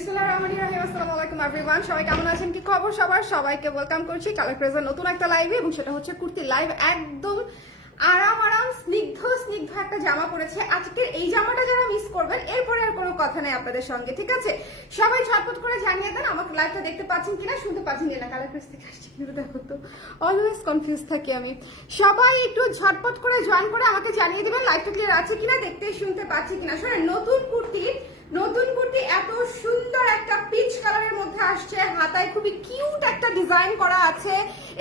বিসমিল্লাহির রহমানির রহিম। আসসালামু আলাইকুম এভরিওয়ান, সবাই কেমন আছেন, কি খবর সবার? সবাইকে ওয়েলকাম করছি কালার ক্রেজের নতুন একটা লাইভে, এবং সেটা হচ্ছে কুর্তি লাইভ। একদম আরাম স্নিগ্ধ একটা জামা পরেছে আজকের। এই জামাটা যারা মিস করবেন এরপরে আর কোনো কথা নেই আপনাদের সঙ্গে, ঠিক আছে? সবাই ঝটপট করে জানিয়ে দেন আমাকে লাইভটা দেখতে পাচ্ছেন কিনা, শুনতে পাচ্ছেন কিনা। কালার ক্রেজ থেকে আসছি কিন্তু দেখো তো অলওয়েজ কনফিউজ থাকি আমি। সবাই একটু ঝটপট করে জয়েন করে আমাকে জানিয়ে দেবেন লাইভটা ক্লিয়ার আছে কিনা, দেখতে শুনতে পাচ্ছি কিনা। শোনেন, নতুন কুর্তি এত সুন্দর একটা পিচ কালারের মধ্যে আসছে, হাতায় খুবই কিউট একটা ডিজাইন করা আছে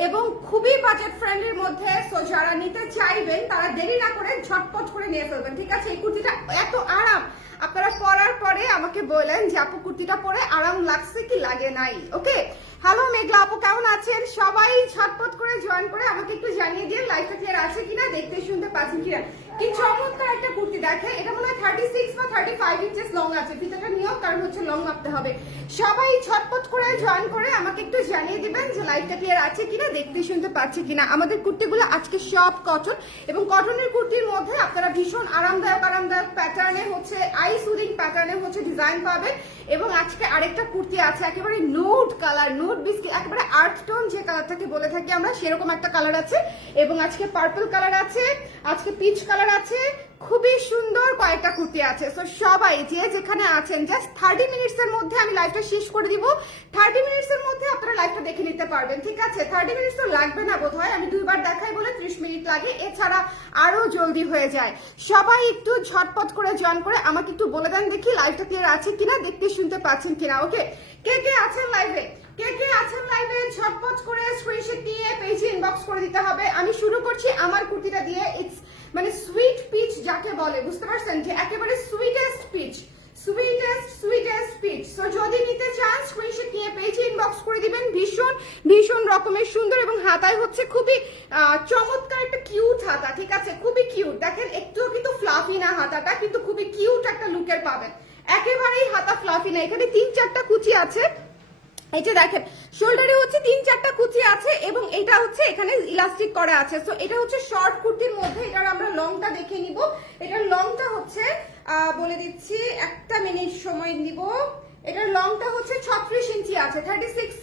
এবং খুবই বাজেট ফ্রেন্ডলির মধ্যে। সো যারা নিতে চাইবেন তারা দেরি না করে ঝটপট করে নিয়ে ফেলবেন, ঠিক আছে? এই কুর্তিটা এত আরাম, আপনারা পরার পরে আমাকে বলেন যে আপু কুর্তিটা পরে আরাম লাগছে কি লাগে নাই। ওকে, হ্যালো মেঘলা আপু, কেমন আছেন? সবাই ঝটপট করে জয়েন করে আমাকে একটু জানিয়ে দিন লাইভটা ক্লিয়ার আছে কিনা, দেখতে শুনতে পাচ্ছেন কিনা। কি চমৎকার একটা কুর্তি, দেখেন এটা মনে হয় 36 বা 35 ইঞ্চেস লং আছে। ফিতাটা নিয়েও কারণ হচ্ছে লং মাপতে হবে। সবাই ঝটপট করে জয়েন করে আমাকে একটু জানিয়ে দিবেন যে লাইভটা ক্লিয়ার আছে কিনা, দেখতে শুনতে পাচ্ছি কিনা। আমাদের কুর্তিগুলো আজকে সব কটন, এবং কটনের কুর্তির মধ্যে আপনারা ভীষণ আরামদায়ক প্যাটার্নে হচ্ছে আই সুদিং প্যাটার্নে হচ্ছে ডিজাইন পাবেন। এবং আজকে আরেকটা কুর্তি আছে একেবারে নোট কালার, নোট বিস্কিট, একেবারে আর্থ টোন যে কালারটাকে বলে থাকি আমরা, সেরকম একটা কালার আছে। এবং আজকে পার্পল কালার আছে, আজকে পিচ কালার আছে, খুবই সুন্দর কয়েকটা কুর্তি আছে। সো সবাই যে যেখানে আছেন, জাস্ট 30 মিনিটস এর মধ্যে আমি লাইভটা শেষ করে দিব। 30 মিনিটস এর মধ্যে আপনারা লাইভটা দেখে নিতে পারবেন, ঠিক আছে? 30 মিনিটস তো লাগবে না বোধ হয়, আমি দুইবার দেখাই বলে 30 মিনিট লাগে, এছাড়া আরো জলদি হয়ে যায়। সবাই একটু ঝটপট করে জয়েন করে আমাকে একটু বলে দেন দেখি লাইভটা ক্লিয়ার আছে কিনা, দেখতে শুনতে পাচ্ছেন কিনা। ওকে, কে কে আছেন লাইভে? ঝটপট করে স্ক্রিনশট দিয়ে পেজে ইনবক্স করে দিতে হবে। আমি শুরু করছি আমার কুর্তিটা দিয়ে। ইটস মানে সুইট পিচ যাকে বলে, বুঝতে পারছেন, যে একেবারে সুইটেস্ট পিচ। সো যদি নিতে চান স্ক্রিনশট নিয়ে পেজে ইনবক্স করে দিবেন। ভীষণ রকমের সুন্দর, এবং হাতায় হচ্ছে খুবই চমৎকার একটা কিউট হাতা, ঠিক আছে? খুবই কিউট, দেখেন একটুও কিন্তু ফ্লাফি না হাতাটা, কিন্তু খুবই কিউট একটা লুকের পাবেন। একেবারেই হাতা ফ্লাফি না, এখানে 3-4টা কুচি আছে। এই যে দেখেন শোল্ডারে হচ্ছে 3-4টা কুচি আছে, এবং এটা হচ্ছে এখানে ইলাস্টিক করা আছে। সো এটা হচ্ছে শর্ট কুর্তির মধ্যে। এটার আমরা লংটা দেখে নিব। এটার লংটা হচ্ছে বলে দিচ্ছি, একটা মিনিট সময় নিব। এটার লংটা হচ্ছে 36 ইঞ্চি আছে, 36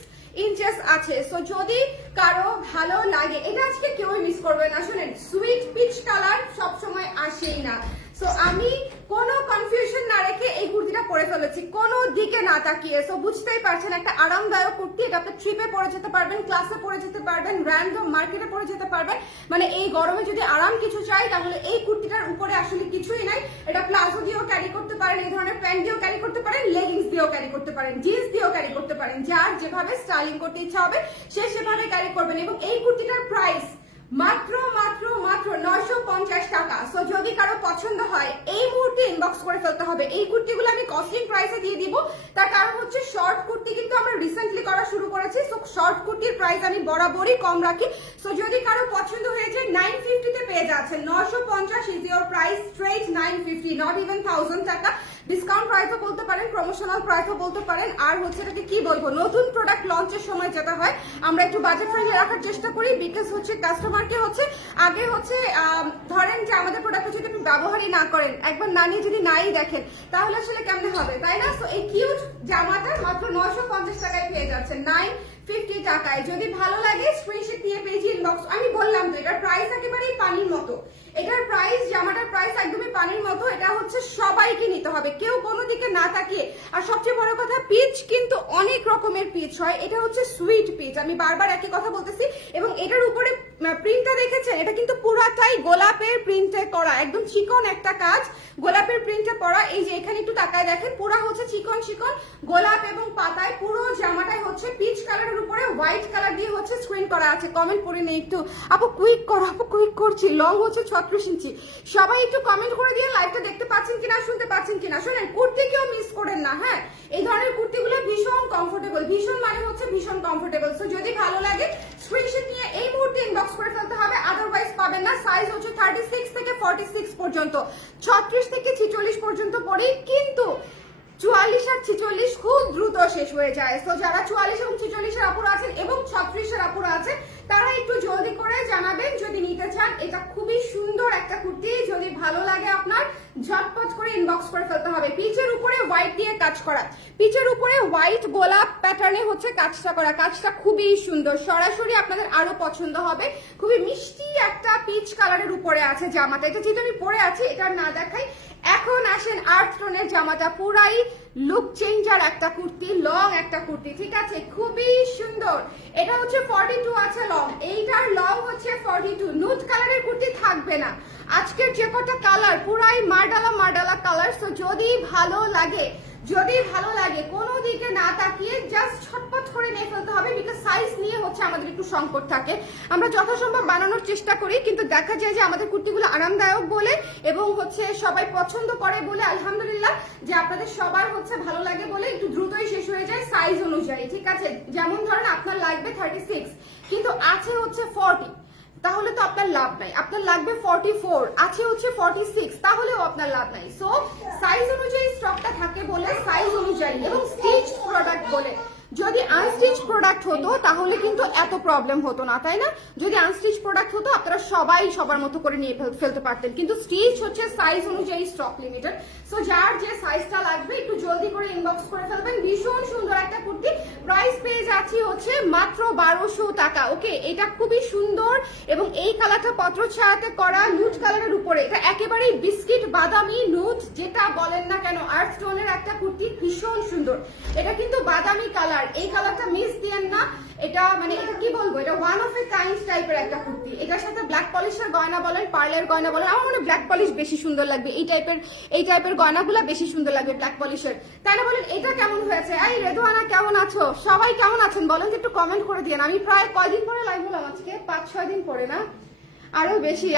ইঞ্চেস আছে। সো যদি কারো ভালো লাগে, এটা আজকে কেউই মিস করবে না। শুনেন, সুইট পিচ কালার সবসময় আসেই না। সো আমি কোনো কনফিউশন না রেখে এই কুর্তিটা পরে ফেলেছি, কোনো দিকে না তাকিয়ে। সো বুঝতেই পারছেন, একটা আরামদায়ক কুর্তি। এটা আপনি ট্রিপে পরে যেতে পারবেন, ক্লাসে পরে যেতে পারবেন, র্যান্ডম মার্কেটে পরে যেতে পারবেন। মানে এই গরমে যদি আরাম কিছু চাই, তাহলে এই কুর্তিটার উপরে আসলে কিছুই নাই। এটা প্লাজো দিয়েও ক্যারি করতে পারেন, এই ধরনের প্যান্ট দিয়েও ক্যারি করতে পারেন, লেগিংস দিয়েও ক্যারি করতে পারেন, জিন্স দিয়েও ক্যারি করতে পারেন। যার যেভাবে স্টাইলিং করতে ইচ্ছা হবে সে সেভাবে ক্যারি করবেন। এবং এই কুর্তিটার প্রাইস মাত্র 950 টাকা। সো যদি কারো পছন্দ হয় এই মুহূর্তে ইনবক্স করে ফেলতে হবে। এই কুর্তিগুলো আমি কস্টিং প্রাইসে দিয়ে দিব, তার কারণ হচ্ছে শর্ট কুর্তি কিন্তু আমরা রিসেন্টলি করা শুরু করেছি। সো শর্ট কুর্তির প্রাইস আমি বরাবরই কম রাখি। সো যদি কারো পছন্দ হয়ে যায় 950 তে পেয়ে যাচ্ছেন। 950 is your price, straight 950, not even 1000 টাকা। ডিসকাউন্ট প্রাইসও বলতে পারেন, প্রমোশনাল প্রাইসও বলতে পারেন। আর হচ্ছে এটাকে কি বলবো, নতুন প্রোডাক্ট লঞ্চের সময় যেটা হয়, আমরা একটু বাজেট ফ্রেন্ডলি রাখার চেষ্টা করি। বিকজ হচ্ছে কাস্টমারকে হচ্ছে আগে হচ্ছে ধরেন যে আমাদের প্রোডাক্ট যদি আপনি ব্যবহারই না করেন, একবার না নিয়ে যদি নাই দেখেন, তাহলে আসলে কেমনে হবে, তাই না? সো এই কিউট জামাটা মাত্র 950 টাকায় পেয়ে যাচ্ছেন, 950 টাকায়। যদি ভালো লাগে স্ক্রিনশট দিয়ে পেজে ইনবক্স। আমি বললাম তো এটার প্রাইস একেবারেই পানির মতো। এটার প্রাইস, জামাটার প্রাইস একদমই পানির মতো। এটা হচ্ছে সবাইকে নিতে হবে, কেউ কোনো দিকে না তাকিয়ে। আর সবচেয়ে বড় কথা, পিচ কিন্তু অনেক রকমের পিচ হয়। এটা হচ্ছে সুইট পিচ, আমি বারবার একই কথা বলতেছি। এবং এটার উপরে প্রিন্টটা দেখেছেন, এটা কিন্তু পুরাটাই গোলাপের প্রিন্টে করা, একদম চিকন একটা কাজ, গোলাপের প্রিন্টে পরা। এই যে এখানে একটু তাকায় দেখেন, পুরা হচ্ছে চিকন গোলাপ এবং পাতায়। পুরো জামাটাই হচ্ছে পিচ কালারের উপরে হোয়াইট কালার দিয়ে হচ্ছে স্ক্রিন করা আছে। কমেন্ট করে নেই একটু, আপু কুইক করো, আপু কুইক করছি। লং হচ্ছে 36 ইঞ্চি। সবাই একটু কমেন্ট করে দিয়ে লাইভটা দেখতে পাচ্ছেন কিনা, শুনতে পাচ্ছেন কিনা। শোনেন, কুর্তি কেউ মিস করেন না, হ্যাঁ? এই ধরনের কুর্তিগুলো ভীষণ কমফোর্টেবল, ভীষণ মানে হচ্ছে ভীষণ কমফোর্টেবল। সো যদি ভালো লাগে স্ক্রিনশট নিয়ে এই মুহূর্তে ইনবক্স করে ফেলতে হবে, আদারওয়াইজ পাবেন না। সাইজ হচ্ছে 36 থেকে 46 পর্যন্ত, 36 থেকে 46 পর্যন্ত পরেই, কিন্তু 44 আর 46 খুব দ্রুত শেষ হয়ে যায়। তো যারা 44 এবং 46 এর আপুরা আছেন এবং 36 এর আপুরা আছে, তারা একটু জলদি করে জানাবেন যদি নিতে চান। এটা খুবই সুন্দর একটা কুর্তি, যদি ভালো লাগে আপনার ঝটপট করে ইনবক্স করে ফেলতে হবে। পিচের উপরে হোয়াইট হোয়াইট দিয়ে কাজ করা, পিচের উপরে হোয়াইট গোলাপ প্যাটার্নে হচ্ছে কাজটা করা। কাজটা খুবই সুন্দর, সরাসরি আপনাদের আরো পছন্দ হবে। খুবই মিষ্টি একটা পিচ কালারের উপরে আছে জামাটা। এটা যেহেতু আমি পরে আছি, এটা না দেখাই। এখন আসেন আর্থ টোনের জামাটা, পুরাই লুক চেঞ্জার একটা কুর্তি, লং একটা কুর্তি, ঠিক আছে, খুবই সুন্দর। এটা হচ্ছে 42 আছে লং, এইটার লং হচ্ছে 42। নুড কালারের কুর্তি থাকবে না আজকের যে কটা কালার, পুরাই মার্ডালা কালার। সো যদি ভালো লাগে কোনো দিকে না তাকিয়ে জাস্ট ছটপট করে নিয়ে ফেলতে হবে, বিকজ সাইজ নিয়ে হচ্ছে আমাদের একটু সংকট থাকে। আমরা যথাসম্ভব বানানোর চেষ্টা করি, কিন্তু দেখা যায় যে আমাদের কুর্তিগুলো আরামদায়ক বলে এবং হচ্ছে সবাই পছন্দ করে বলে, আলহামদুলিল্লাহ যে আপনাদের সবার হচ্ছে ভালো লাগে বলে একটু দ্রুতই শেষ হয়ে যায় সাইজ অনুযায়ী, ঠিক আছে। যেমন ধরেন আপনার লাগবে 36 কিন্তু আছে হচ্ছে 40, তাহলে তো আপনার লাভ নাই। আপনার লাগবে 44, আছে হচ্ছে 46, তাহলেও আপনার লাভ নাই। সো সাইজ অনুযায়ী স্টকটা থাকে বলে, সাইজ অনুযায়ী এবং স্টিচ প্রোডাক্ট বলে। যদি আনস্টিচ প্রোডাক্ট হতো তাহলে কিন্তু এত প্রবলেম হতো না, তাই না? যদি আনস্টিচ প্রোডাক্ট হতো আপনারা সবাই সবার মতো করে নিয়ে ফেলতে পারতেন, কিন্তু স্টিচ হচ্ছে সাইজ অনুযায়ী স্টক লিমিটেড। সো যার যে সাইজটা লাগবে একটু জলদি করে ইনবক্স করে ফেলবেন। ভীষণ সুন্দর একটা কুর্তি, প্রাইস পেয়ে যাচ্ছি হচ্ছে মাত্র 1200 টাকা। ওকে, এটা খুবই সুন্দর এবং এই কালারটা পত্র ছায়াতে করা নুড কালারের উপরে। এটা একেবারেই বিস্কিট বাদামি নুড, যেটা বলেন না কেন, আর্থ টোনের একটা কুর্তি, ভীষণ সুন্দর। এটা কিন্তু বাদামি কালার, এই কালারটা মিস দিয়েন না। এটা মানে এটা কি বলবো, এটা ওয়ান অফ এ কাইন্ড টাইপের একটা কুর্তি। এটার সাথে ব্ল্যাক পলিশের গয়না বলেন, পার্লের গয়না বলেন, আমার মনে ব্ল্যাক পলিশ বেশি সুন্দর লাগবে। এই টাইপের গয়নাগুলো বেশি সুন্দর লাগবে ব্ল্যাক পলিশের, তাই না? বলেন এটা কেমন হয়েছে? এই রেদওয়ানা কেমন আছো? সবাই কেমন আছেন বলেন, একটু কমেন্ট করে দিন। আমি প্রায় কয়দিন পরে লাইভ হলাম আজকে, 5-6 দিন পরে, না আরো বেশি।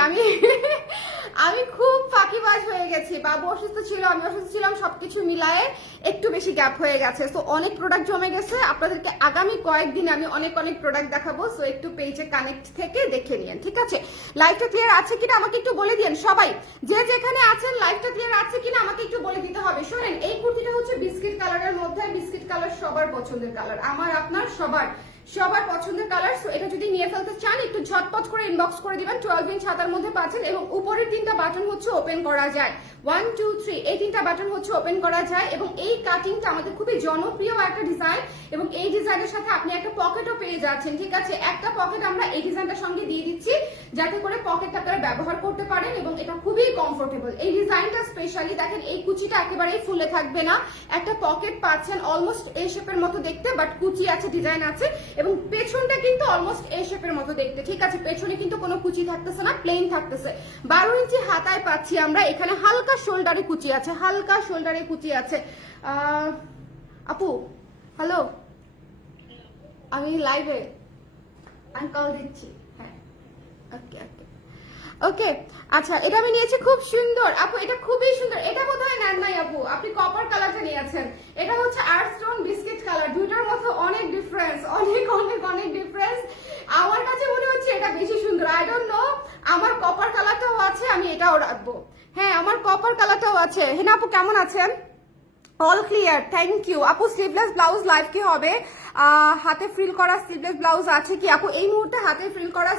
আমি খুব ফাঁকিবাজ হয়ে গেছি, বাবু অসুস্থ ছিল, আমি অসুস্থ ছিলাম, সবকিছু মিলায়ে একটু বেশি গ্যাপ হয়ে গেছে। তো অনেক প্রোডাক্ট জমে গেছে, আপনাদেরকে আগামী কয়েকদিনে আমি অনেক প্রোডাক্ট দেখাবো। সো একটু পেজে কানেক্ট থেকে দেখে নিন, ঠিক আছে? লাইভটা ক্লিয়ার আছে কিনা আমাকে একটু বলে দিন সবাই, যে যেখানে আছেন লাইভটা ক্লিয়ার আছে কিনা আমাকে একটু বলে দিতে হবে। শোনেন, এই কুর্তিটা হচ্ছে বিস্কিট কালারের মধ্যে, বিস্কিট কালার সবার পছন্দের কালার, আমার আপনার সবার পছন্দের কালার। সো এটা যদি নিয়ে ফেলতে চান একটু ঝটপট করে ইনবক্স করে দিবেন। 12 ইঞ্চ হাতার মধ্যে পাচ্ছেন এবং উপরের 3টা বাটন হচ্ছে ওপেন করা যায়, 1 2 3 এই 3টা বাটন হচ্ছে ওপেন করা যায়। এবং এই কাটিংটা আমাদের খুবই জনপ্রিয় একটা ডিজাইন এবং এই ডিজাইনের সাথে আপনি একটা পকেটও পেয়ে যাচ্ছেন, ঠিক আছে? একটা পকেট আমরা এই ডিজাইনটার সঙ্গে দিয়ে দিচ্ছি, যাতে করে পকেটটা আপনারা ব্যবহার করতে পারেন এবং এটা খুবই কমফোর্টেবল। এই ডিজাইনটা স্পেশালি দেখেন, এই কুচিটা একেবারেই ফুলে থাকবে না, একটা পকেট পাচ্ছেন অলমোস্ট এ শেপের মতো দেখতে, বাট কুচি আছে, ডিজাইন আছে এবং পেছনটা কিন্তু অলমোস্ট এ শেপের মতো দেখতে, ঠিক আছে? পেছনে কিন্তু কোনো কুচি থাকতেছে না, প্লেন থাকতেছে। 12 ইঞ্চি হাতায় পাচ্ছি আমরা, এখানে হালকা শোল্ডারে কুচি আছে, হালকা শোল্ডারে কুচি আছে। আপু হ্যালো, আমি লাইভে, আমি কল দিচ্ছি। হ্যাঁ, ওকে ওকে ওকে, আচ্ছা এটা আমি নিয়েছি, খুব সুন্দর আপু, এটা খুবই সুন্দর। এটা বোধহয় নেন নাই আপু, আপনি কপার কালারটা নিয়েছেন। এটা হচ্ছে আর্থ টোন বিস্কিট কালার, দুইটার মধ্যে অনেক ডিফারেন্স, অনেক ডিফারেন্স। আমার কাছে মনে হচ্ছে এটা বেশি সুন্দর। আই ডোন্ট নো, আমার কপার কালারটাও আছে, আমি এটাও রাখবো। হ্যাঁ, আমার কপার কালারটাও আছে। হেনা আপু কেমন আছেন? অল ক্লিয়ার, থ্যাংক ইউ আপু। স্লিভলেস ব্লাউজ লাইভ কি হবে? হাতে ফ্রিল করা স্লিভলেস ব্লাউজ আছে কি আপু? এই মুহূর্তে হাতে ফ্রিল করা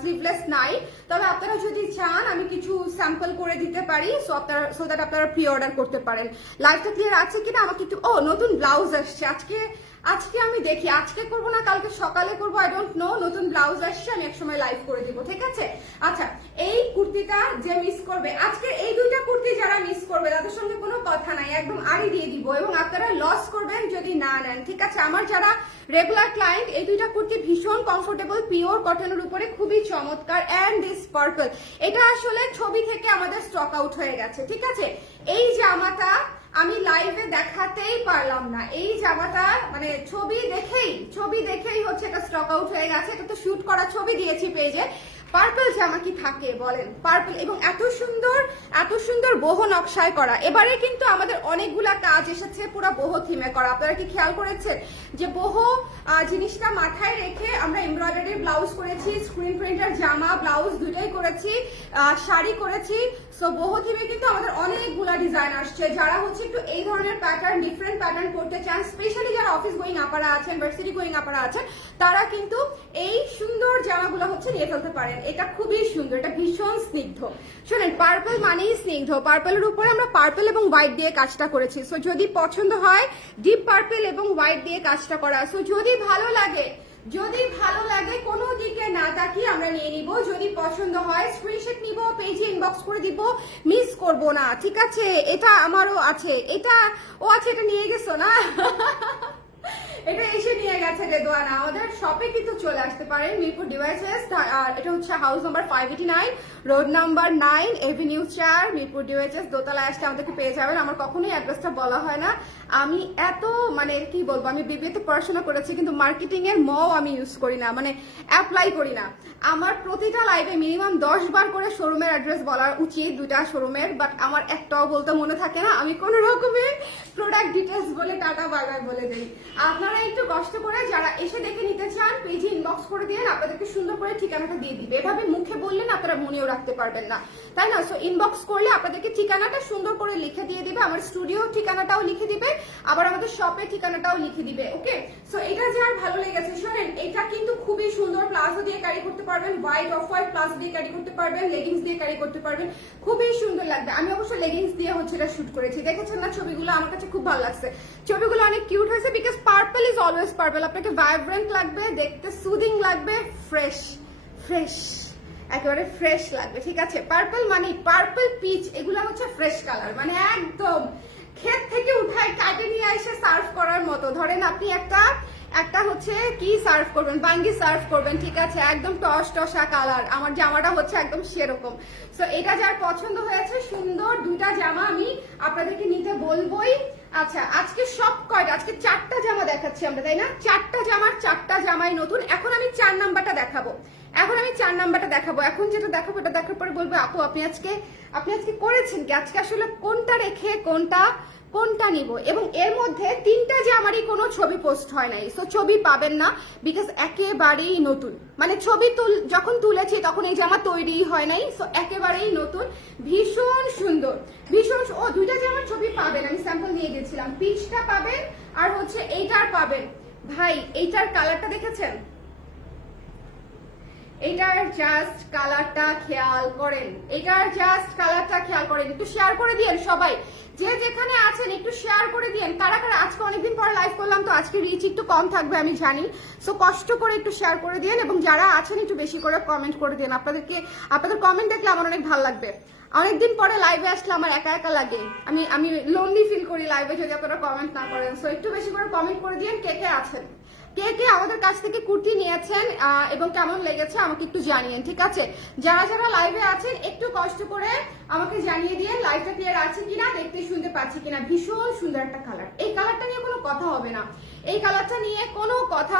স্লিভলেস নাই, তবে আপনারা যদি চান আমি কিছু স্যাম্পল করে দিতে পারি, সো দ্যাট আপনারা প্রি অর্ডার করতে পারেন। লাইভটা ক্লিয়ার আছে কিনা আমাকে একটু। ও, নতুন ব্লাউজ আসছে আজকে আমি দেখি, আজকে করবো না কালকে সকালে করবো, আই ডোন্ট নো। নতুন ব্লাউজ আসছে, আমি একসময় লাইভ করে দিব, ঠিক আছে? আচ্ছা, এই কুর্তিটা যে মিস করবে, আজকে এই দুইটা কুর্তি যারা মিস করবে তাদের সঙ্গে কোনো কথা নাই, একদম আড়ি দিয়ে দিব এবং আপনারা লস করবেন যদি না নেন, ঠিক আছে? আমার যারা রেগুলার ক্লায়েন্ট, এই দুইটা কুর্তি ভীষণ কমফোর্টেবল, পিওর কটনের উপরে, খুবই চমৎকার। অ্যান্ড দিস পার্পল, এটা আসলে ছবি থেকে আমাদের স্টক আউট হয়ে গেছে, ঠিক আছে? এই জামাটা আমি লাইভে দেখাতেই পারলাম না, এই জামাটা মানে ছবি দেখেই হচ্ছে এটা স্টক আউট হয়ে গেছে। এটা তো শুট করা ছবি দিয়েছি পেজে। পার্পল জামা কি থাকে বলেন? পার্পল এবং এত সুন্দর বহু নকশায় করা। এবারে কিন্তু আমাদের অনেকগুলা কাজ এসেছে পুরো বহু থিমে করা। আপনারা কি খেয়াল করেছেন যে বহু জিনিসটা মাথায় রেখে আমরা এমব্রয়ডারি ব্লাউজ করেছি, স্ক্রিন প্রিন্টার জামা ব্লাউজ দুটাই করেছি, শাড়ি করেছি। সো বহু থিমে কিন্তু আমাদের অনেকগুলা ডিজাইন আসছে, যারা হচ্ছে একটু এই ধরনের প্যাটার্ন, ডিফারেন্ট প্যাটার্ন করতে চান, স্পেশালি যারা অফিস গোয়িং আপারা আছেন, ভার্সিটি গোয়িং আপারা আছেন, তারা কিন্তু এই সুন্দর জামাগুলো হচ্ছে নিয়ে ফেলতে পারেন। এটা খুবই সুন্দর, এটা ভীষণ স্নিগ্ধ। শোনেন, পার্পল মানেই স্নিগ্ধ। পার্পলের উপরে আমরা পার্পল এবং হোয়াইট দিয়ে কাজটা করেছি। সো যদি পছন্দ হয়, ডিপ পার্পল এবং হোয়াইট দিয়ে কাজটা করা। সো যদি ভালো লাগে, কোনো দিকে না তাকিয়ে আমরা নিয়ে নিব। যদি পছন্দ হয় স্ক্রিনশট নিব, পেজে ইনবক্স করে দিব, মিস করব না, ঠিক আছে? এটা আমারও আছে, এটা ও আছে, এটা নিয়ে গেছো না? এটা এসে নিয়ে গেছে রেদওয়ানা। আমাদের শপে কিন্তু চলে আসতে পারেন, মিরপুর ডিভাইসেস। আর এটা হচ্ছে house number 589, road number 9, Avenue 4, Mirpur devices, দোতলায় আসলে আমাদেরকে পেয়ে যাবেন। আমার কখনোই অ্যাড্রেসটা বলা হয় না। আমি এত মানে কি বলবো, আমি বিবিএতে পড়াশোনা করেছি কিন্তু মার্কেটিং এর আমি ইউজ করি না, মানে অ্যাপ্লাই করি না। আমার প্রতিটা লাইভে মিনিমাম 10 বার করে শোরুমের অ্যাড্রেস বলা উচিত, 2টা শোরুমের, বাট আমার একটাও বলতে মনে থাকে না। আমি কোনো রকমের প্রোডাক্ট ডিটেলস বলে টাটা বাই বাই বলে দিই। আপনারা একটু কষ্ট করে যারা এসে দেখে নিতে চান, পেজে ইনবক্স করে দিন, আপনাদেরকে সুন্দর করে ঠিকানাটা দিয়ে দিবে। এভাবে মুখে বললেন আপনারা মনেও রাখতে পারবেন না, তাই না? সো ইনবক্স করলে আপনাদেরকে ঠিকানাটা সুন্দর করে লিখে দিয়ে দিবে, আমার স্টুডিও ঠিকানাটাও লিখে দিবে, আবার আমাদের শপের ঠিকানাটাও লিখে দিবে। ওকে, সো এটা যার ভালো লেগেছে, শোনেন, এটা কিন্তু খুবই সুন্দর। প্লাজো দিয়ে ক্যারি করতে পারবেন, হোয়াইট অফ হোয়াইট প্লাজো দিয়ে ক্যারি করতে পারবেন, লেগিংস দিয়ে ক্যারি করতে পারবেন, খুবই সুন্দর লাগবে। আমি অবশ্য লেগিংস দিয়ে হচ্ছে এটা শুট করেছি, দেখেছেন না ছবিগুলো? আমার কাছে খুব ভালো লাগছে, ছবিগুলো অনেক কিউট হয়েছে। Because purple is always purple. আপনাকে ভাইব্রেন্ট লাগবে, দেখতে সুদিং লাগবে, ফ্রেশ ফ্রেশ, একেবারে ফ্রেশ লাগবে, ঠিক আছে? পার্পল মানে পার্পল পিচ, এগুলো হচ্ছে ফ্রেশ কালার, মানে একদম ক্ষেত থেকে উঠায় কাটে নিয়ে এসে সার্ভ করার মতো। ধরেন আপনি একটা হচ্ছে কি সার্ভ করবেন, বাঙ্গি সার্ভ করবেন, ঠিক আছে? একদম টস টসা কালার। আমার জামাটা হচ্ছে একদম সেরকম। সো এটা যার পছন্দ হয়েছে, সুন্দর 2টা জামা আমি আপনাদেরকে নিতে বলবোই। আচ্ছা, আজকে সব কয়টা, আজকে 4টা জামা দেখাচ্ছি আমরা, তাই না? 4টা জামার 4টা জামাই নতুন। এখন আমি 4 নাম্বারটা দেখাবো। এখন যেটা দেখাবো এটা দেখার পরে বলবো আপু আপনি আজকে করেছেন কি, আজকে আসলে কোনটা রেখে কোনটা নিব। এবং এর মধ্যে 3টা যে আমারই কোনো ছবি পোস্ট হয় নাই, সো ছবি পাবেন না, বিকজ একেবারেই নতুন। মানে ছবি যখন তুলেছি তখন এই জামা তৈরি হয় নাই, সো একেবারেই নতুন, ভীষণ সুন্দর, ভীষণ। ও 2টা জামার ছবি পাবেন, আমি স্যাম্পল নিয়ে গেছিলাম। পিচটা পাবেন আর হচ্ছে এইটার পাবেন। ভাই এইটার কালারটা দেখেছেন? এটার জাস্ট কালারটা খেয়াল করেন, একটু শেয়ার করে দিয়েন সবাই, যে যেখানে আছেন একটু শেয়ার করে দিয়েন। কারা আজকে অনেকদিন পর লাইভ করলাম, তো আজকে রিচ একটু কম থাকবে আমি জানি, সো কষ্ট করে একটু শেয়ার করে দিয়েন। এবং যারা আছেন একটু বেশি করে কমেন্ট করে দিন। আপনাদের কমেন্ট দেখলে আমার অনেক ভালো লাগবে। অনেকদিন পরে লাইভে আসলে আমার একা একা লাগে, আমি লোনলি ফিল করি লাইভে যদি আপনারা কমেন্ট না করেন। সো একটু বেশি করে কমেন্ট করে দিয়েন কে কে আছেন, কে আমাদের কাছ থেকে কুর্তি নিয়েছেন এবং কেমন লেগেছে আমাকে একটু জানিয়েন, ঠিক আছে? যারা লাইভে আছেন একটু কষ্ট করে আমাকে জানিয়ে দিয়ে লাইভটা ক্লিয়ার আছে কিনা, দেখতে শুনতে পাচ্ছি কিনা। ভীষণ সুন্দর একটা কালার, এই কালারটা নিয়ে কোনো কথা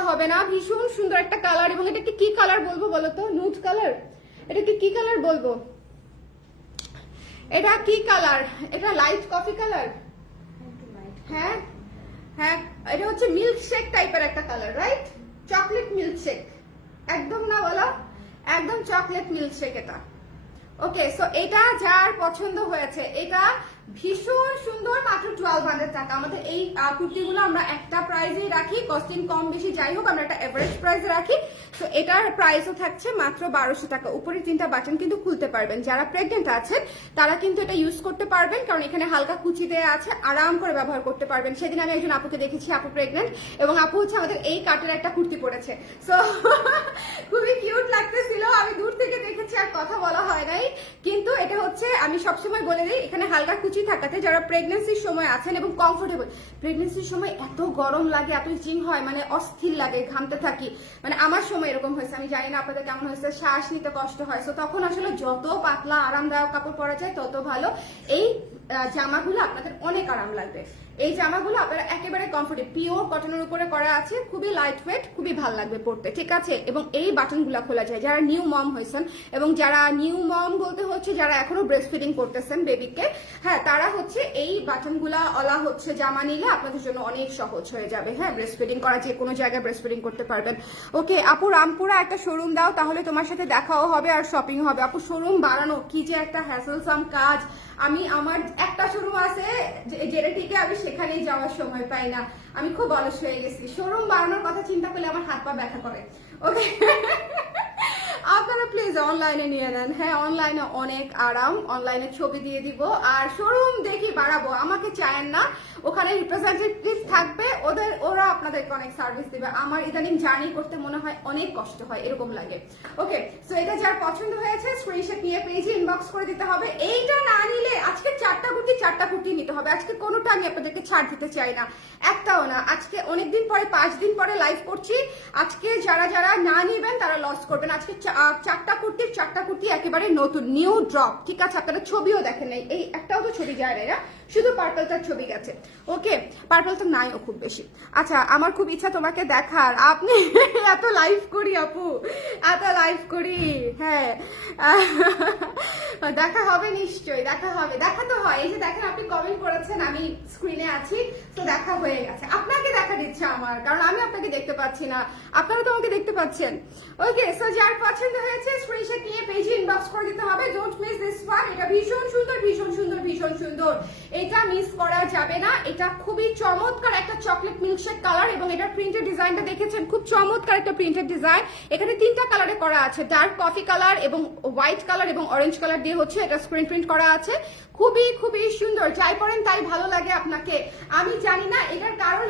হবে না, ভীষণ সুন্দর একটা কালার। এবং এটাকে কি কালার বলবো বলো তো? Nude colour. এটাকে কি কালার বলবো? এটা কি কালার? এটা লাইট কফি কালার। হ্যাঁ, এটা হচ্ছে মিল্ক শেক টাইপের একটা colour, right? Chocolate milk shake, একদম না বলো? একদম চকলেট মিল্ক শেক এটা। ওকে, সো এটা যার পছন্দ হয়েছে, এটা ভীষণ সুন্দর, মাত্র 1200 টাকা। আমাদের এই কুর্তিগুলো আমরা একটা প্রাইসেই রাখি, কস্টিং কম বেশি যাই হোক আমরা একটা এভারেজ প্রাইসে রাখি। সো এটার প্রাইসও থাকছে মাত্র 1200 টাকা। উপরে 3টা বাটন কিন্তু খুলতে পারবেন। যারা প্রেগনেন্ট আছেন তারা কিন্তু এটা ইউজ করতে পারবেন, কারণ এখানে হালকা কুচি দেওয়া আছে, আরাম করে ব্যবহার করতে পারবেন। সেদিন আমি একজন আপুকে দেখেছি, আপু প্রেগনেন্ট, এবং আপু হচ্ছে আমাদের এই কাটের একটা কুর্তি পরেছে। সো খুবই কিউট লাগতেছিল, আমি দূর থেকে দেখেছি, আর কথা বলা হয় নাই। কিন্তু এটা হচ্ছে, আমি সবসময় বলে দিই, এখানে হালকা কুচি থাকাতে যারা প্রেগনেন্সির সময় আছেন এবং কমফোর্টেবল, প্রেগনেন্সির সময় এত গরম লাগে, এত ইচিং হয়, মানে অস্থির লাগে, ঘামতে থাকি। মানে আমার সময় এরকম হয়েছে, আমি জানি না আপনাদের কেমন হয়েছে, শ্বাস নিতে কষ্ট হয়। সো তখন আসলে যত পাতলা আরামদায়ক কাপড় পরা যায় তত ভালো। এই জামাগুলো আপনাদের অনেক আরাম লাগবে। এই জামাগুলো আপনারা একেবারে কমফোর্টেবল, পিওর কটনের উপরে করা আছে, খুবই লাইট ওয়েট, খুবই ভালো লাগবে পরতে, ঠিক আছে? এবং এই বাটনগুলো খোলা যায় যারা নিউ মম হয়েছেন, এবং যারা নিউ মম বলতে হচ্ছে যারা এখনো ব্রেস্ট ফিডিং করতেছেন বেবিকে, হ্যাঁ, তারা হচ্ছে এই বাটনগুলা ওলা হচ্ছে জামা নিলে আপনাদের জন্য অনেক সহজ হয়ে যাবে। হ্যাঁ, ব্রেস্ট ফিডিং করা, যে কোনো জায়গায় ব্রেস্ট ফিডিং করতে পারবেন। ওকে আপু, রামপুরা একটা শোরুম দাও, তাহলে তোমার সাথে দেখাও হবে আর শপিং হবে। আপু শোরুম বাড়ানো কি যে একটা হ্যাসেলসাম কাজ, আমি আমার একটা শোরুম আছে যেটা থেকে আমি সেখানেই যাওয়ার সময় পাই না, আমি খুব অলস হয়ে গেছি। শোরুম বাড়ানোর কথা চিন্তা করলে আমার হাত পা ব্যথা করে। ওকে, আপনারা প্লিজ অনলাইনে নিয়ে নেন। হ্যাঁ, অনলাইনে অনেক আরাম, অনলাইনে ছবি দিয়ে দিব। আর শোরুম দেখি বাড়াবো, আমাকে চায়েন না, ওখানে রিপ্রেজেন্টেটিভ থাকবে, ওরা আপনাদেরকে অনেক সার্ভিস দিবে। আমার ইদানিং জার্নি করতে মনে হয় অনেক কষ্ট হয়, এরকম লাগে। ওকে, সো এটা যার পছন্দ হয়েছে স্ক্রিনশট নিয়ে পেজে ইনবক্স করে দিতে হবে। এইটা না নিলে আজকে চারটা কুর্তি নিতে হবে। আজকে কোনোটা আমি আপনাদেরকে ছাড় দিতে চাই না, একটাও না। আজকে অনেকদিন পরে, 5 দিন পরে লাইভ করছি। আজকে যারা যারা না নিবেন তারা লস করবেন। আজকে চারটা কুর্তি একেবারে নতুন, নিউ ড্রপ, ঠিক আছে? আপনারা ছবিও দেখেন নাই, এই একটাও তো ছবি যায় না, শুধু পার্পলটার ছবি গেছে। ওকে, পার্পল তো নাইও খুব বেশি। আচ্ছা, আমার খুব ইচ্ছা তোমাকে দেখার, আপনি এত লাইভ করি আপু, এত লাইভ করি। হ্যাঁ, দেখা হবে নিশ্চয়ই, দেখা হবে, দেখা তো হয়। এই যে দেখেন আপনি কমেন্ট করেছেন, আমি স্ক্রিনে আছি, তো দেখা হয়ে গেছে। আপনাকে দেখা দিচ্ছে আমার, কারণ আমি আপনাকে দেখতে পাচ্ছি না, আপনারা তো আমাকে দেখতে পাচ্ছেন। ওকে, সো যার পছন্দ হয়েছে স্ক্রিনশট নিয়ে পেজে ইনবক্স করে দিতে হবে। Don't miss this one. এটা ভীষণ সুন্দর, ভীষণ সুন্দর, ভীষণ সুন্দর, এটা মিস করা যাবে না। এটা খুবই চমৎকার একটা চকলেট মিল্কশেক কালার, এবং এটার প্রিন্টেড ডিজাইনটা দেখেছেন, খুব চমৎকার একটা প্রিন্টেড ডিজাইন। এখানে 3টা কালারে করা আছে, ডার্ক কফি কালার এবং হোয়াইট কালার এবং অরেঞ্জ কালার দিয়ে হচ্ছে এটা স্ক্রিন প্রিন্ট করা আছে। খুবই খুবই সুন্দর, যাই পরেন তাই ভালো লাগে আপনাকে। আমি জানি না এটার কারণ,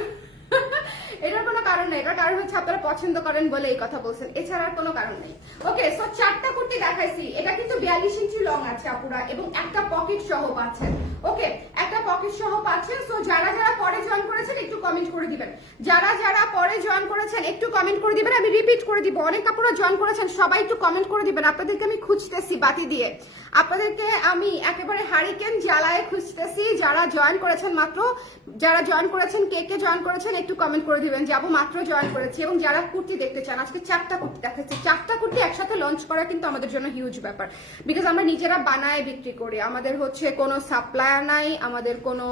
এটার কোনো কারণ নেই, এটার কারণ হচ্ছে আপনারা পছন্দ করেন বলে এই কথা বলছেন, এছাড়া আর কোনো কারণ নেই। ওকে, সো চারটা কুর্তি দেখাইছি। এটা কিন্তু 42 ইঞ্চি লং আছে আপুরা, এবং একটা পকেট সহ পাচ্ছেন। ওকে, একটা পকেট সহ পাচ্ছেন। সো যারা যারা পরে জয়েন করেছেন একটু কমেন্ট করে দিবেন, যারা যারা পরে জয়েন করেছেন একটু কমেন্ট করে দিবেন। আমি রিপিট করে দিব, অনেক আপুরা জয়েন করেছেন, সবাই একটু কমেন্ট করে দিবেন। আপনাদেরকে আমি খুঁজতেছি বাতি দিয়ে, আপনাদেরকে আমি একেবারে হারিকেন জ্বালায় খুঁজতেছি। যারা জয়েন করেছেন মাত্র, যারা জয়েন করেছেন, কে কে জয়েন করেছেন একটু কমেন্ট করে দিবেন যে আপু মাত্র জয়েন করেছি। এবং যারা কুর্তি দেখতে চান, আজকে 4টা কুর্তি দেখাচ্ছি। 4টা কুর্তি একসাথে লঞ্চ করা কিন্তু আমাদের জন্য হিউজ ব্যাপার, বিকজ আমরা নিজেরা বানায় বিক্রি করি। আমাদের হচ্ছে কোনো সাপ্লায়ার নাই, আমাদের কোনো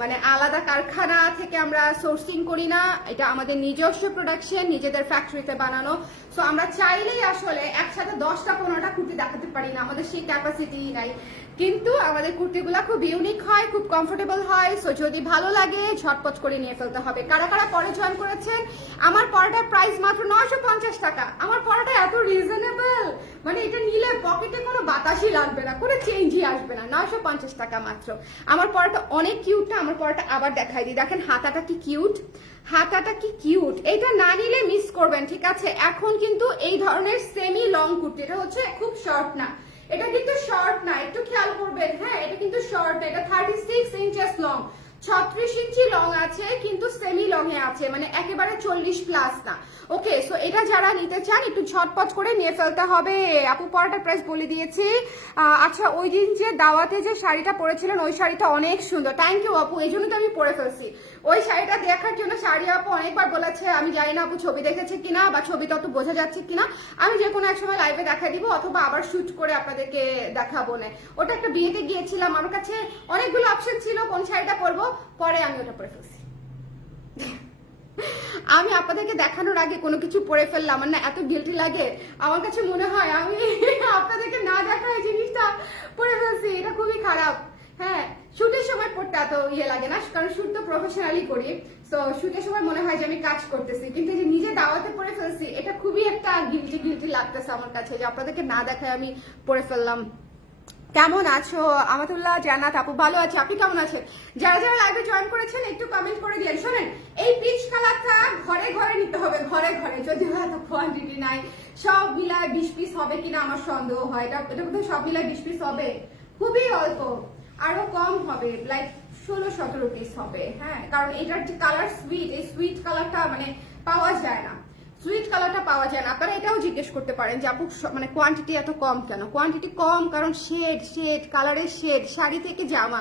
মানে আলাদা কারখানা থেকে আমরা সোর্সিং করি না। এটা আমাদের নিজস্ব প্রোডাকশন, নিজেদের ফ্যাক্টরিতে বানানো। সো আমরা চাইলেই আসলে একসাথে 10টা 15টা কুর্তি দেখাতে পারি না, আমাদের সেই ক্যাপাসিটি নাই। কিন্তু আমাদের কুর্তিগুলো খুব ইউনিক হয়, খুব কমফোর্টেবল হয়। সো যদি ভালো লাগে ঝটপট করে নিয়ে ফেলতে হবে। কারা কারা পরে জয়েন করেছেন? আমার পরাটার প্রাইস মাত্র 950 টাকা। আমার পরাটা এত রিজনেবল, মানে এটা নিলে পকেটে কোনো বাতাসই লাগবে না, কোনো চেঞ্জই আসবে না। 950 টাকা মাত্র। আমার পরাটা অনেক কিউট না? আমার পরাটা আবার দেখাই দিই, দেখেন হাতাটা কি কিউট, হাতাটা কি কিউট। এটা না নিলে মিস করবেন, ঠিক আছে? এখন কিন্তু এই ধরনের সেমি লং কুর্তি, এটা হচ্ছে খুব শর্ট না, এটা কিন্তু শর্ট না, একটু খেয়াল করবেন। হ্যাঁ, এটা কিন্তু শর্ট না, এটা 36 ইঞ্চেস লং, 36 ইঞ্চি লং আছে, কিন্তু সেমি লং এ আছে, মানে একেবারে 40 প্লাস না। ওকে, সো এটা যারা নিতে চান একটু ঝটপট করে নিয়ে ফেলতে হবে। আপু পরাটার প্রাইস বলে দিয়েছি। আচ্ছা, ওই দিন যে দাওয়াতে যে শাড়িটা পরেছিলেন ওই শাড়িটা অনেক সুন্দর। থ্যাংক ইউ আপু, এই জন্য তো আমি পরে ফেলছি। ওই শাড়িটা দেখার জন্য শাড়ি আপু অনেকবার বলেছে, আমি জানি না আপু ছবি দেখেছে কিনা বা ছবিটা অত বোঝা যাচ্ছে কিনা। আমি যে কোনো এক সময় লাইভে দেখা দিব, অথবা আবার শুট করে আপনাদেরকে দেখাবো না। ওটা একটা বিয়েতে গিয়েছিলাম, আমার কাছে অনেকগুলো অপশন ছিল কোন শাড়িটা পরবো, পরে আমি ওটা পরে ফেলছি। আমি আপনাদেরকে দেখানোর আগে কোনো কিছু পরে ফেললাম, আমার না এত গিল্টি লাগে। আমার কাছে মনে হয় আমি আপনাদেরকে না দেখা এই জিনিসটা পরে ফেলছি, এটা খুবই খারাপ। হ্যাঁ, শুটের সময় পড়তে এত ইয়ে লাগে না, কারণ শুট তো প্রফেশনালি করি। তো শুটের সময় মনে হয় যে আমি কাজ করতেছি, কিন্তু যে নিজে দাওয়াতে পরে ফেলছি, এটা খুবই একটা গিল্টি গিল্টি লাগতেছে আমার কাছে, যে আপনাদেরকে না দেখায় আমি পরে ফেললাম। কেমন আছো আমাতুল্লাহ জান্নাত আপু? ভালো আছে, আপনি কেমন আছেন? যারা যারা লাইভে জয়েন করেছেন একটু কমেন্ট করে দিন। শোনেন, এই পিচ কালারটা ঘরে ঘরে নিতে হবে, ঘরে ঘরে, যদি এত কোয়ান্টিটি নাই। সব মিলায় 20 পিস হবে কিনা আমার সন্দেহ হয়। এটা বোধহয় সব মিলায় 20 পিস হবে, খুবই অল্প, আরো কম হবে, লাইক 16-17 পিস হবে। হ্যাঁ, কারণ এটার যে কালার সুইট, এই সুইট কালারটা মানে পাওয়া যায় না, সুইট কালারটা পাওয়া যায় না। আপনারা এটাও জিজ্ঞেস করতে পারেন যে আপু মানে কোয়ান্টিটি এত কম কেন? কোয়ান্টিটি কম কারণ শেড কালারের শেড, শাড়ি থেকে জামা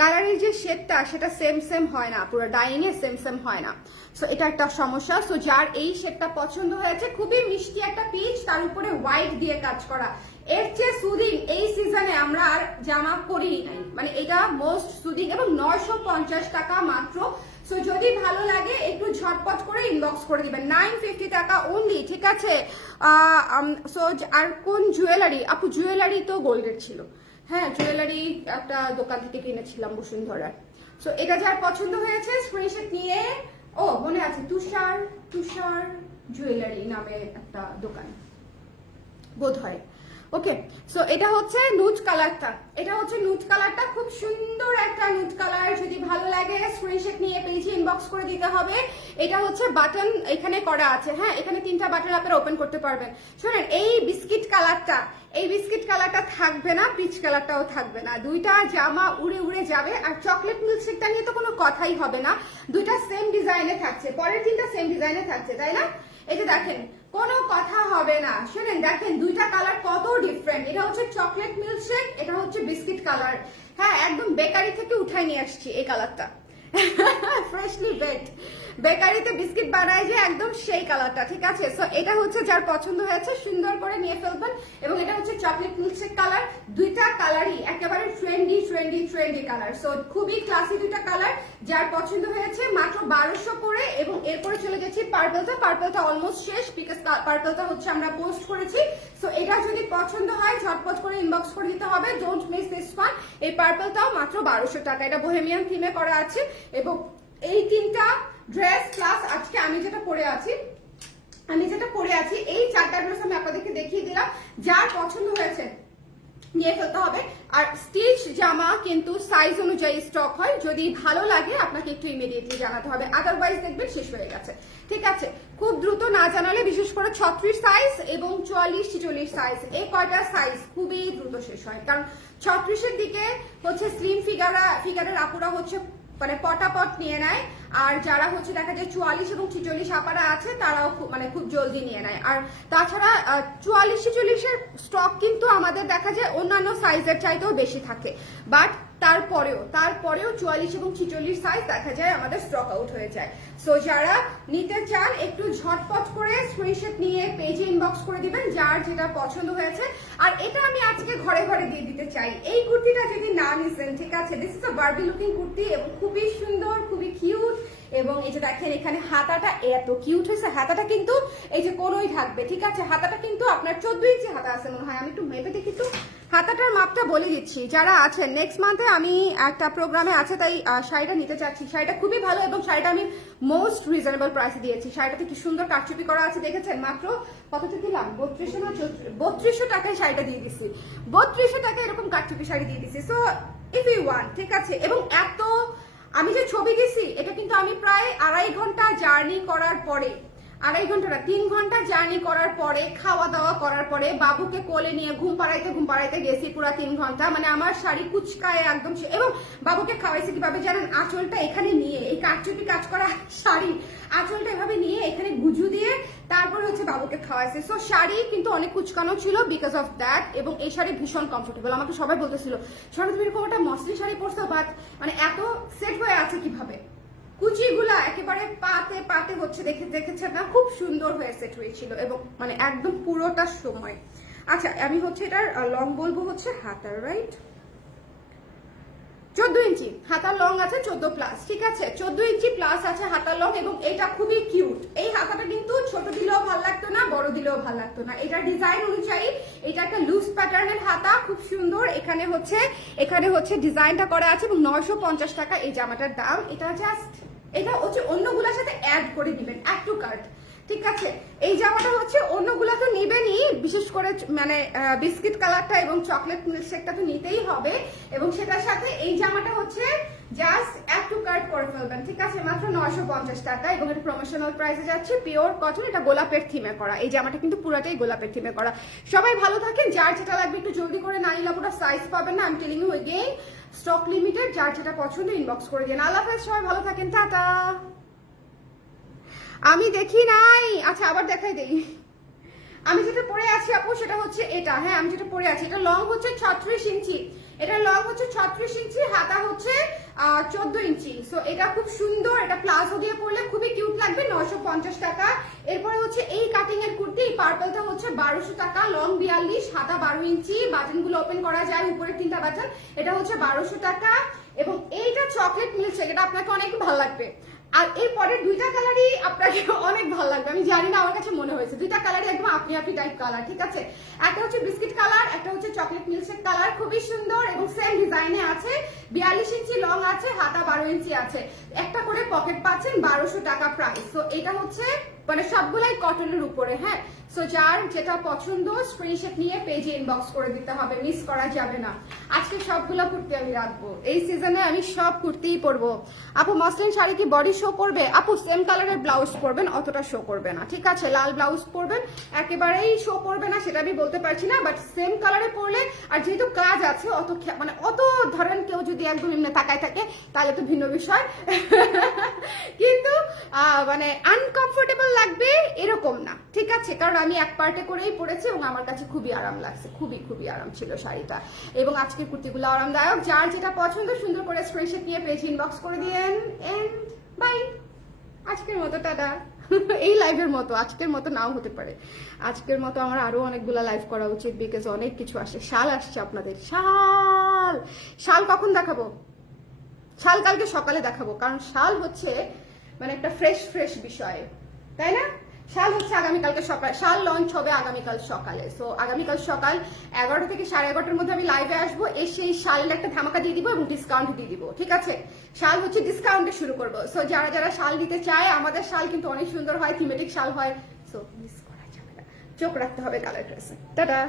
কালারের যে শেডটা সেটা সেম সেম হয় না, পুরো ডাইং এ সেম সেম হয় না। সো এটা একটা সমস্যা। সো যার এই শেডটা পছন্দ হয়েছে, খুবই মিষ্টি একটা পিচ, তার উপরে হোয়াইট দিয়ে কাজ করা, এর চেয়ে সুদিং এই সিজনে আমরা আর জামা করি নাই, মানে এটা মোস্ট সুদিং, এবং 950 টাকা মাত্র। সো যদি ভালো লাগে একটু ঝটপট করে ইনবক্স করে দিবেন, 950 টাকা অনলি, ঠিক আছে? সো আর কোন জুয়েলারি আপু? জুয়েলারি তো গোল্ডের ছিল, হ্যাঁ, জুয়েলারি একটা দোকান থেকে কিনেছিলাম বসুন্ধরার। সো এটা যার পছন্দ হয়েছে স্ক্রিনশট নিয়ে, ও মনে আছে তুষার তুষার জুয়েলারি নামে একটা দোকান বোধ হয়। ওকে, সো এটা হচ্ছে নুড কালারটা, এটা হচ্ছে নুড কালারটা, খুব সুন্দর একটা নুড কালার। যদি ভালো লাগে স্ক্রিনশট নিয়ে পেজে ইনবক্স করে দিতে হবে। এটা হচ্ছে বাটন এখানে করা আছে, হ্যাঁ এখানে 3টা বাটন আপনারা ওপেন করতে পারবেন। শোনেন, এই বিস্কিট কালারটা, এই বিস্কিট কালারটা থাকবে না, পিচ কালারটাও থাকবে না, দুইটা জামা উড়ে উড়ে যাবে। আর চকলেট মিল্কশেকটা নিয়ে তো কোনো কথাই হবে না, দুইটা সেম ডিজাইনে থাকছে, পরের 3টা সেম ডিজাইনে থাকছে, তাই না? এই যে দেখেন কোনো কথা হবে না। শুনেন দেখেন দুইটা কালার কত ডিফারেন্ট, এটা হচ্ছে চকলেট মিল্কশেক, এটা হচ্ছে বিস্কিট কালার। হ্যাঁ, একদম বেকারি থেকে উঠাই নিয়ে আসছি এই কালারটা, ফ্রেশলি বেকড, বেকারিতে বিস্কিট বানায় যে একদম সেই কালারটা, ঠিক আছে? সো এটা হচ্ছে যার পছন্দ হয়েছে সুন্দর করে নিয়ে ফেলবেন। এবং এটা হচ্ছে চকলেট মিল্কশেক কালার, দুইটা কালারই একেবারে trendy trendy trendy colour. So খুবই ক্লাসি দুইটা কালার, যার পছন্দ হয়েছে মাত্র 1200 করে। এবং এরপরে চলে যাচ্ছি পার্পলটা, পার্পলটা অলমোস্ট শেষ, বিকজ পার্পলটা হচ্ছে আমরা পোস্ট করেছি। সো এটা যদি পছন্দ হয় ঝটপট করে ইনবক্স করে দিতে হবে, ডোন্ট মিস দিস ওয়ান। এই পার্পলটাও মাত্র 1200 টাকা, এটা বোহেমিয়ান থিমে করা আছে। এবং এই 3টা ড্রেস প্লাস আজকে আমি যেটা পরে আছি, এই 4টা ড্রেস আমি আপনাদেরকে দেখিয়ে দিলাম। যার পছন্দ হয়েছে নিয়ে ফেলতে হবে। আর স্টিচ জামা কিন্তু সাইজ অনুযায়ী স্টক হয়, যদি ভালো লাগে আপনাকে একটু ইমিডিয়েটলি জানাতে হবে, আদারওয়াইজ দেখবেন শেষ হয়ে গেছে, ঠিক আছে? খুব দ্রুত না জানালে, বিশেষ করে 36 সাইজ এবং 44-46 সাইজ, এই কয়টা সাইজ খুবই দ্রুত শেষ হয়। কারণ 36-এর দিকে হচ্ছে স্লিম ফিগারের আপুরা হচ্ছে মানে পটাপট নিয়ে নেয়, আর যারা হচ্ছে দেখা যায় 44 এবং 46 আপারা আছে তারাও খুব জলদি নিয়ে নেয়। আর তাছাড়া 44-46-এর স্টক কিন্তু আমাদের দেখা যায় অন্যান্য সাইজের চাইতেও বেশি থাকে, বাট তারপরেও 44 এবং 46 সাইজ দেখা যায় আমাদের স্টক আউট হয়ে যায়। সো যারা নিতে চান একটু ঝটপট করে স্ক্রিনশট নিয়ে পেজে ইনবক্স করে দিবেন যার যেটা পছন্দ হয়েছে। আর এটা আমি আজকে ঘরে ঘরে দিয়ে দিতে চাই, এই কুর্তিটা যদি না নিছেন, ঠিক আছে, this is a Barbie looking kurti এবং খুবই সুন্দর, খুবই কিউট। এবং এই যে দেখেন এখানে হাতাটা এত কিউট হয়েছে, হাতাটা কিন্তু এই যে কোনোই থাকবে, ঠিক আছে? হাতাটা কিন্তু আপনার 14 ইঞ্চি হাতা আছে মনে হয়, আমি একটু মেপে দেখি তো হাতাটার মাপটা বলে দিচ্ছি যারা আছেন। নেক্সট মান্থে আমি একটা প্রোগ্রামে আছে, তাই শাড়িটা নিতে চাচ্ছি। শাড়িটা খুবই ভালো এবং শাড়িটা আমি মোস্ট রিজনেবল প্রাইসে দিয়েছি। শাড়িটাতে কি সুন্দর কারচুপি করা আছে দেখেছেন, মাত্র কতটা দিলাম, 3200 টাকায় শাড়িটা দিয়ে দিচ্ছি, 3200 টাকায় এরকম কারচুপি শাড়ি দিয়ে দিচ্ছি। সো ইফ ইউ ওয়ান্ট, ঠিক আছে? এবং এত আমি যে ছবি দিছি এটা কিন্তু আমি প্রায় 2.5 ঘন্টা জার্নি করার পরে, 2.5 ঘন্টা না 3 ঘন্টা জার্নি করার পরে, খাওয়া দাওয়া করার পরে, বাবুকে কোলে নিয়ে ঘুম পাড়াইতে গেছি পুরো 3 ঘন্টা, মানে আমার শাড়ি কুচকায় একদম। এবং বাবুকে খাওয়াইছি কিভাবে জানেন, আঁচলটা এখানে নিয়ে, এই কারচুপি কাজ করা শাড়ি আঁচলটা এভাবে নিয়ে এখানে গুজু দিয়ে তারপর হচ্ছে বাবুকে খাওয়াইছে। সো শাড়ি কিন্তু অনেক কুচকানো ছিল বিকজ অফ দ্যাট। এবং এই শাড়ি ভীষণ কমফোর্টেবল, আমাকে সবাই বলতেছিল সোনা তুমি এরকম একটা মসলিন শাড়ি পরছো, বাট মানে এত সেট হয়ে আছে কিভাবে, কুচিগুলা একেবারে পাতে পাতে হচ্ছে, দেখেছেন না, খুব সুন্দর হয়ে সেট হয়েছিল এবং মানে একদম পুরোটা সময়। আচ্ছা, আমি হচ্ছে এটার লং বলবো হচ্ছে হাতার, রাইট? 14 ইঞ্চি হাতার লং আছে, 14 প্লাস, ঠিক আছে? 14 ইঞ্চি প্লাস আছে হাতার লং। এবং এটা খুবই কিউট, এই হাতাটা কিন্তু ছোট দিলেও ভালো লাগতো না, বড় দিলেও ভালো লাগতো না। এটা ডিজাইন অনুযায়ী এটা একটা লুজ প্যাটার্নের হাতা, খুব সুন্দর। এখানে হচ্ছে ডিজাইনটা করা আছে এবং 950 টাকা এই জামাটার দাম। এটা হচ্ছে অন্যগুলোর সাথে অ্যাড করে দিবেন, অ্যাড টু কার্ট, ঠিক আছে? এই জামাটা হচ্ছে অন্যগুলা তো নিবেনই, বিশেষ করে মানে বিস্কিট কালারটা এবং চকলেট মিল্কশেকটা তো নিতেই হবে। এবং সেটার সাথে এই জামাটা হচ্ছে জাস্ট অ্যাড টু কার্ট করে ফেলবেন, ঠিক আছে? মাত্র 950 টাকা। এবং এটা প্রমোশনাল প্রাইসে যাচ্ছে, পিওর কটন, এটা গোলাপের থিমে করা। এই জামাটা কিন্তু পুরোটাই গোলাপের থিমে করা। সবাই ভালো থাকেন, যার যেটা লাগবে একটু জলদি করে না নিলে পুরো সাইজ পাবেন না, আমি telling you again, stock limited. যার যেটা পছন্দ ইনবক্স করে দিন। আল্লাহ হাফেজ, সবাই ভালো থাকেন, টাটা। আমি দেখি নাই, আচ্ছা আবার দেখাই দেই। আমি যেটা পরে আছি আপু সেটা হচ্ছে এটা, হ্যাঁ আমি যেটা পরে আছি এটা লং হচ্ছে 36 ইঞ্চি, এটা লং হচ্ছে 36 ইঞ্চি, হাতা হচ্ছে 14 ইঞ্চি। সো এটা খুব সুন্দর, এটা প্লাজো দিয়ে পরলে খুবই কিউট লাগবে, 950 টাকা। এরপরে হচ্ছে এই কাটিং এর কুর্তি, এই পার্পলটা হচ্ছে 1200 টাকা, লং 42, হাতা 12 ইঞ্চি, বাটনগুলো ওপেন করা যায়, উপরে 3টা বাটন, এটা হচ্ছে 1200 টাকা। এবং এইটা চকলেট মিল্কশেক, এটা আপনাকে অনেক ভালো লাগবে, আর এর পরের দুইটা কালারই আপনাকে অনেক ভালো লাগবে, আমি জানি না, আমার কাছে মনে হয়েছে দুইটা কালারই একদম আপনি আপনি টাইপ কালার, ঠিক আছে? একটা হচ্ছে বিস্কিট কালার, একটা হচ্ছে চকলেট মিল্কশেক কালার, খুবই সুন্দর এবং সেম ডিজাইনে আছে। 42 ইঞ্চি লং আছে, হাতা 12 ইঞ্চি আছে, একটা করে পকেট পাচ্ছেন, 1200 টাকা প্রাইস। তো এটা হচ্ছে মানে সবগুলাই কটনের উপরে, হ্যাঁ। সো যার যেটা পছন্দ স্ক্রিনশট নিয়ে পেজে ইনবক্স করে দিতে হবে, মিস করা যাবে না। আজকে সবগুলো কুর্তি আমি রাখবো, এই সিজনে আমি সব কুর্তিই পরবো। আপু মসলিন শাড়ি কি বডি শো করবে? আপু সেম কালারের ব্লাউজ পরবেন, অতটা শো করবে না, ঠিক আছে? লাল ব্লাউজ পরবেন, একেবারেই শো করবে না সেটা আমি বলতে পারছি না, বাট সেম কালারে পরলে, আর যেহেতু কাজ আছে অত মানে অত ধরেন কেউ যদি একদম এমনি তাকায় থাকে তাহলে তো ভিন্ন বিষয় কিন্তু মানে আনকমফোর্টেবল লাগবে এরকম না, ঠিক আছে? কারণ আমি এক পার্টে করেই পরেছি এবং আমার কাছে খুবই আরাম লাগছে, খুবই খুবই আরাম ছিল শাড়িটা, এবং আজকের কুর্তিগুলো আরামদায়ক। যার যেটা পছন্দ সুন্দর করে স্ক্রিনশট নিয়ে পেজ ইনবক্স করে দিয়েন। এন্ড বাই, আজকের মতো টাটা। এই লাইভের মতো, আজকের মতো নাও হতে পারে, আজকের মতো আমার আরো অনেকগুলো লাইভ করা উচিত, বিকজ অনেক কিছু আসে। শাল আসছে আপনাদের, শাল। শাল কখন দেখাবো? শাল কালকে সকালে দেখাবো, কারণ শাল হচ্ছে মানে একটা ফ্রেশ ফ্রেশ বিষয়, তাই না? শাল হচ্ছে আগামীকালকে সকাল, শাল লঞ্চ হবে আগামীকাল সকালে। সো আগামীকাল সকাল 11টা থেকে 11:30-র মধ্যে আমি লাইভে আসবো, এসে এই শালের একটা ধামাকা দিয়ে দিব এবং ডিসকাউন্ট দিয়ে দিব, ঠিক আছে? শাল হচ্ছে ডিসকাউন্টে শুরু করবো। সো যারা যারা শাল নিতে চায়, আমাদের শাল কিন্তু অনেক সুন্দর হয়, থিমেটিক শাল হয়, সো মিস করা যাবে না, চোখ রাখতে হবে কালার ড্রেসে। টাটা।